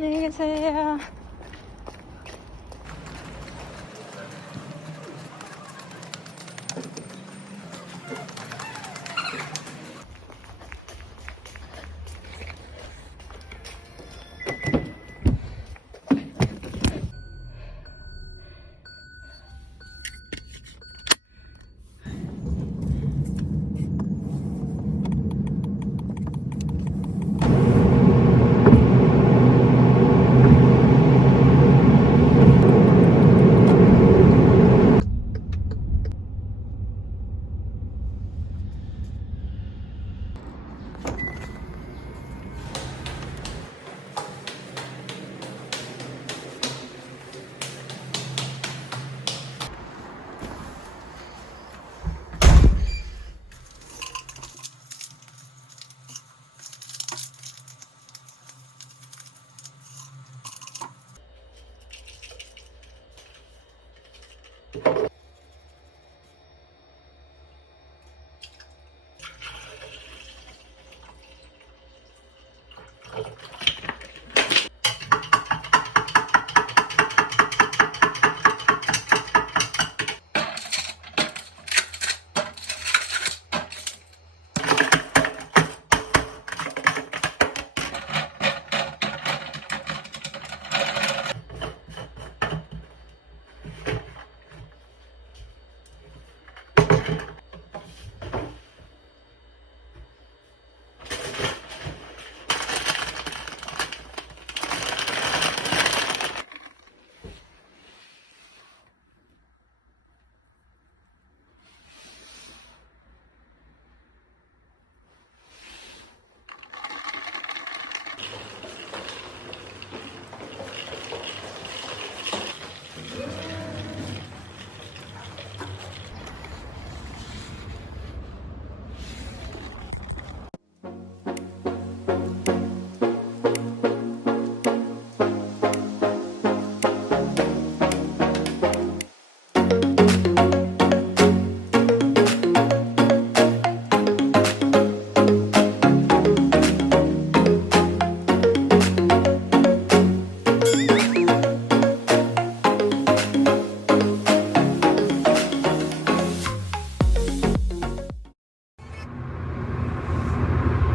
안녕히 계세요.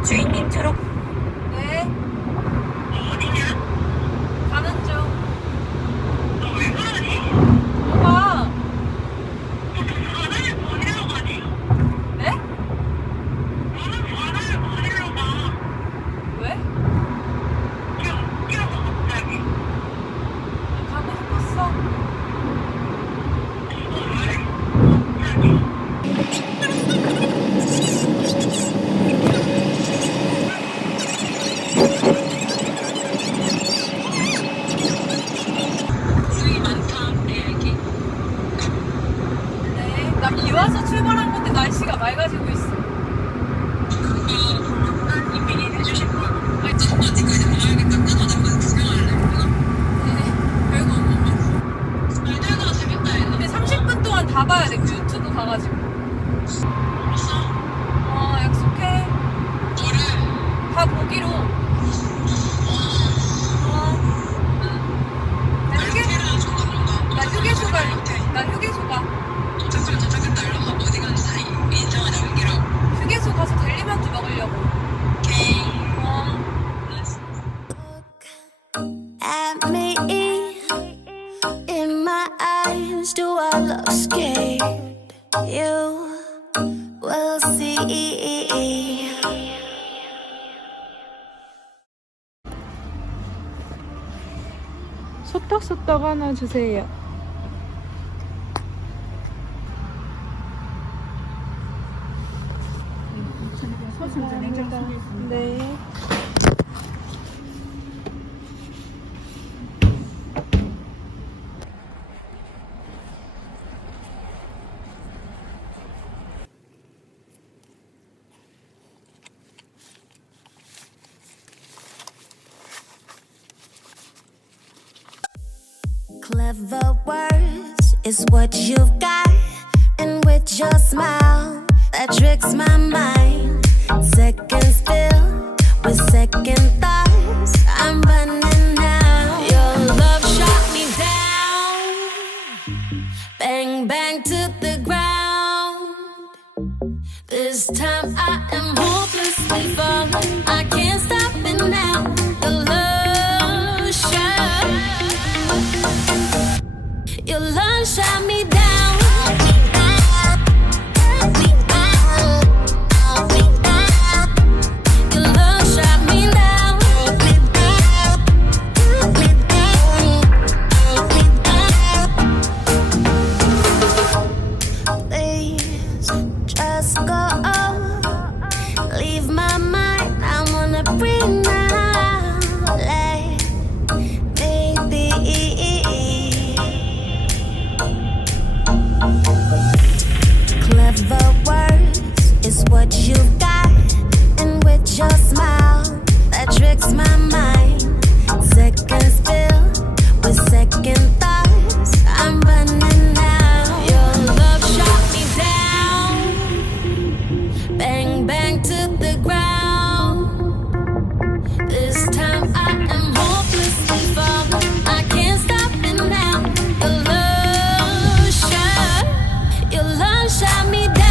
주인님 초록. 네. 어디냐? 가는 중. 너 왜 그러니? 뭐가? 너 전화를 보내러 가니? 네? 너는 전화를 보내러 가. 왜? 그냥 웃겨서 갑자기. 가고 싶었어. 왜? 갑자기. 수위 많다, 내 얘기. 네. 나 비 와서 출발한 건데 날씨가 맑아지고 있어. 그거 이민이 해주실 거야. 아니, 저 어디까지 가야겠다. 끊어졌거든. 구경할래. 네. 별거 없어. 애들도 재밌다, 얘는. 근데 30분 동안 다 봐야 돼. 그 유튜브 가가지고. 알았어. 약속해. 너를. 다 보기로. 날개랑 정답인가? 나 휴게소 가. 나 휴게소 가. 도착했다. 이러면 어디 가는지 다 인정하자, 여기라고. 휴게소 가서 델리만두 먹으려고. 오케이. At me in my eyes, do I look scared? You will see. 소떡소떡 하나 주세요. 네. Clever words is what you've got, and with your smile that tricks my mind. Seconds fill with second thoughts. I'm running out. time I am hopelessly falling. I can't stop it now. The lotion, your love shot me down. What you've got, and with your smile that tricks my mind. Seconds filled with second thoughts. I'm running now. Your love shot me down. Bang, bang to the ground. This time I am hopelessly falling. I can't stop it now. Your love shot me down.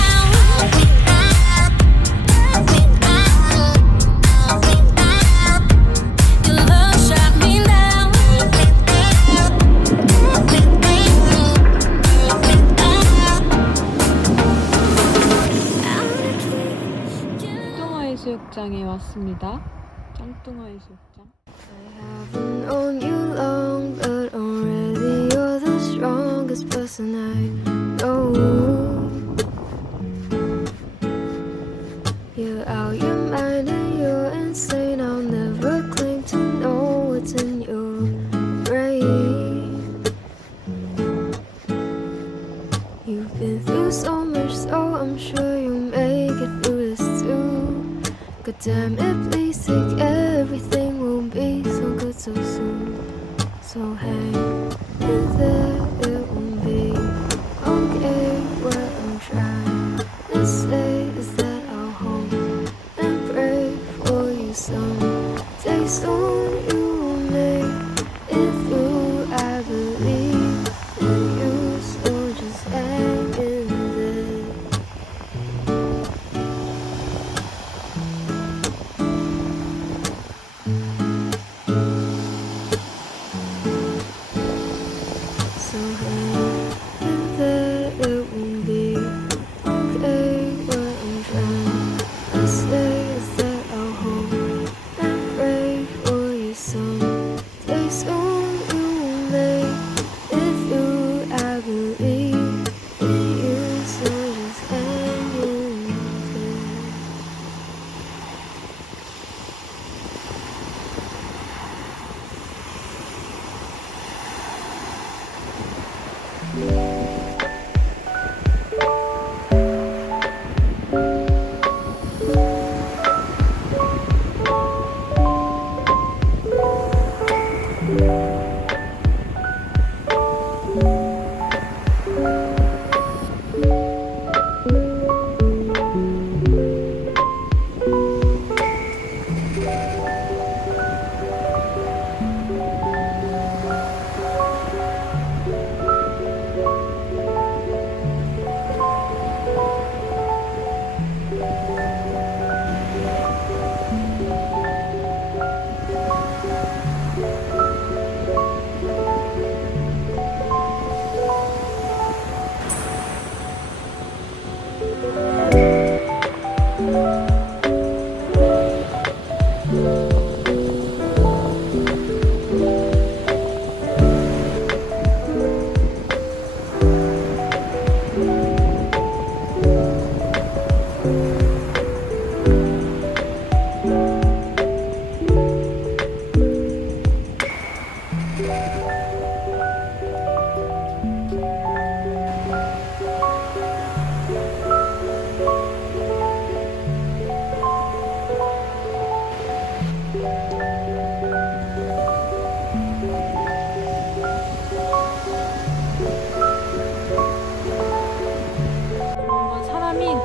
해수욕장에 왔습니다. 짱뚱어해수욕장. I haven't known you long, but already you're the strongest person I know. You're out your mind and you're insane. I'll never claim to know what's in your brain. You've been through so much, so I'm sure you'll make it through this too. God damn it, please take everything won't be so good so soon. So hang in there, it won't be okay. What I'm trying to say is that I'll hope and pray for you someday soon. You will make it through, I believe in you, so just hang in there. So hang in there, it won't be okay. What I'm trying to say is that I'll hope and pray for you someday soon. You will make it through, I believe in you, so just hang in there.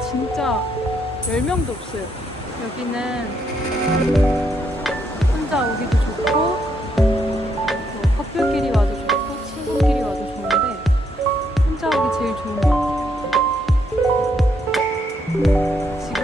진짜 10명도 없어요. 여기는 혼자 오기도 좋고 뭐 커플끼리 와도 좋고 친구끼리 와도 좋은데 혼자 오기 제일 좋은 것 같아요. 지금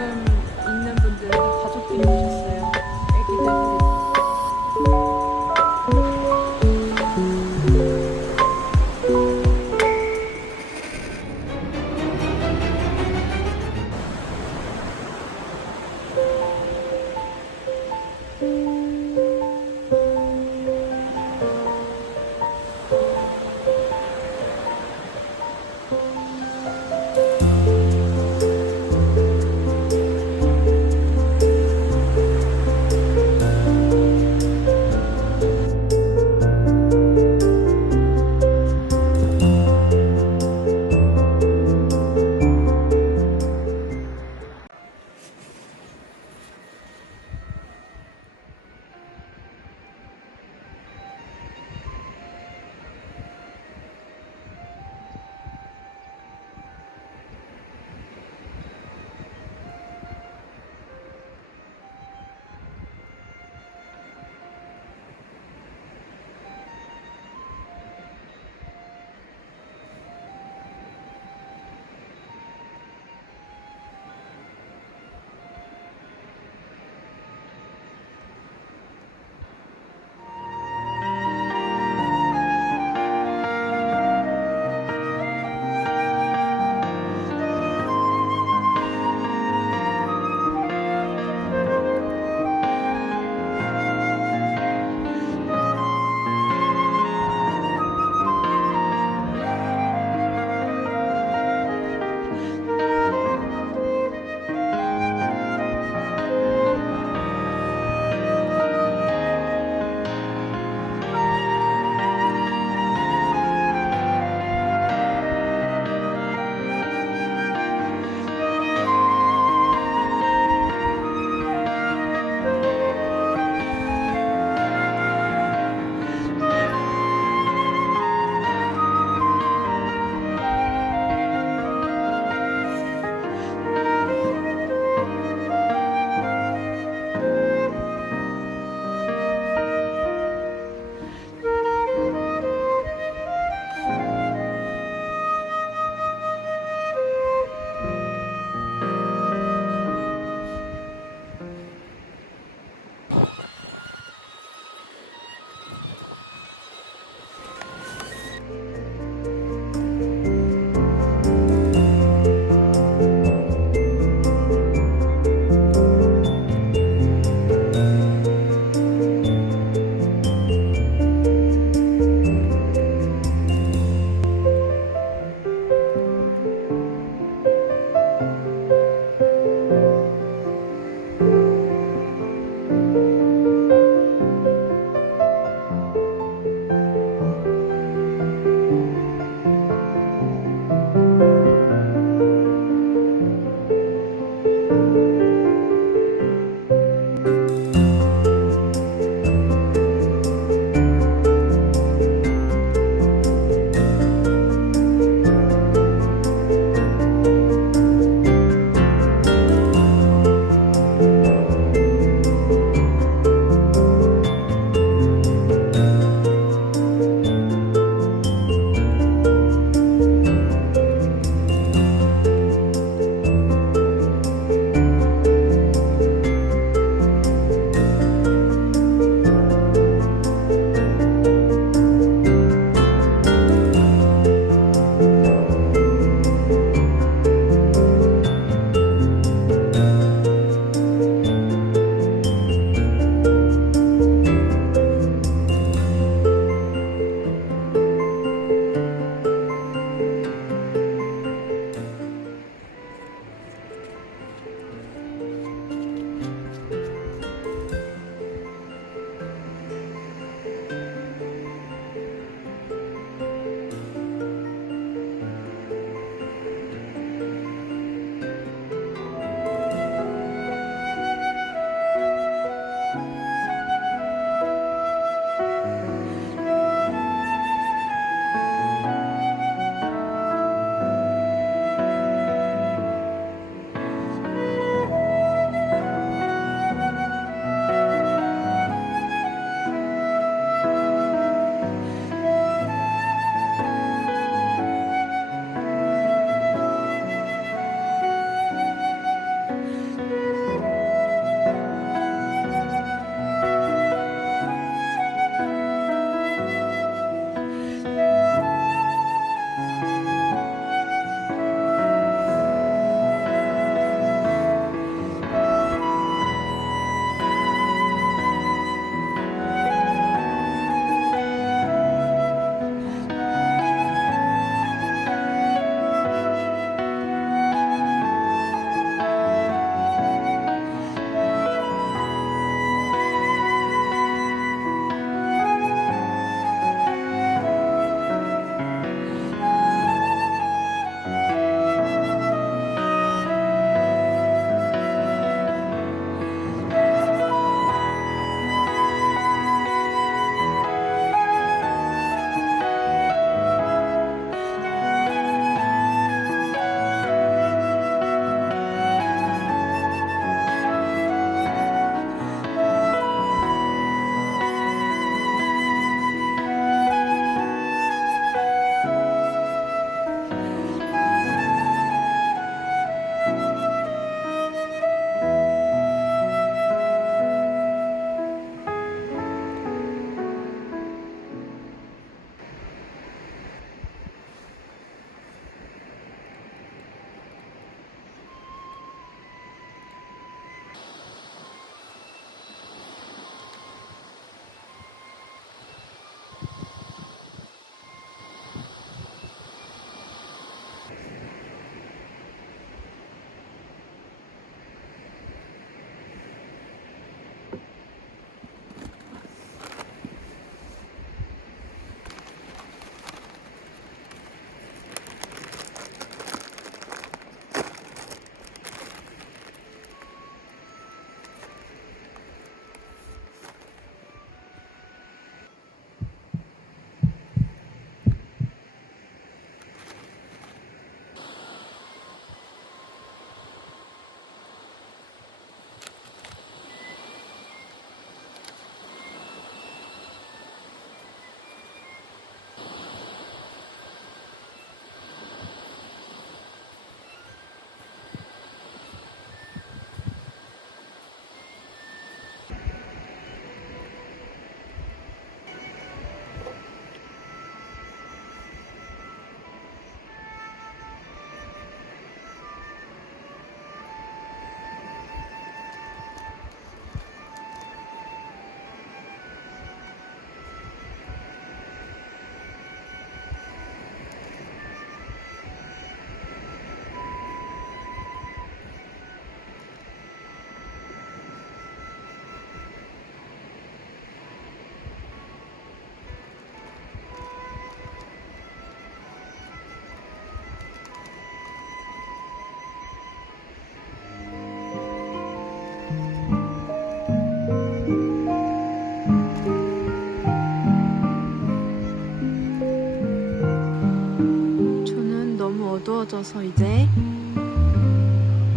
마쳐서 이제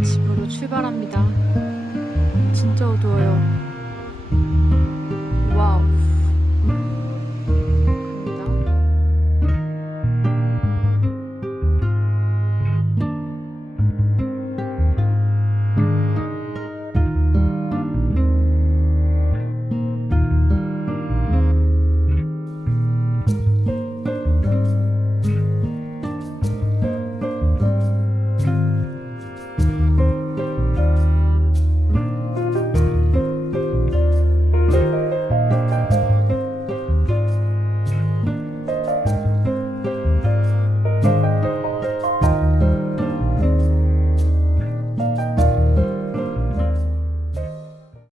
집으로 출발합니다.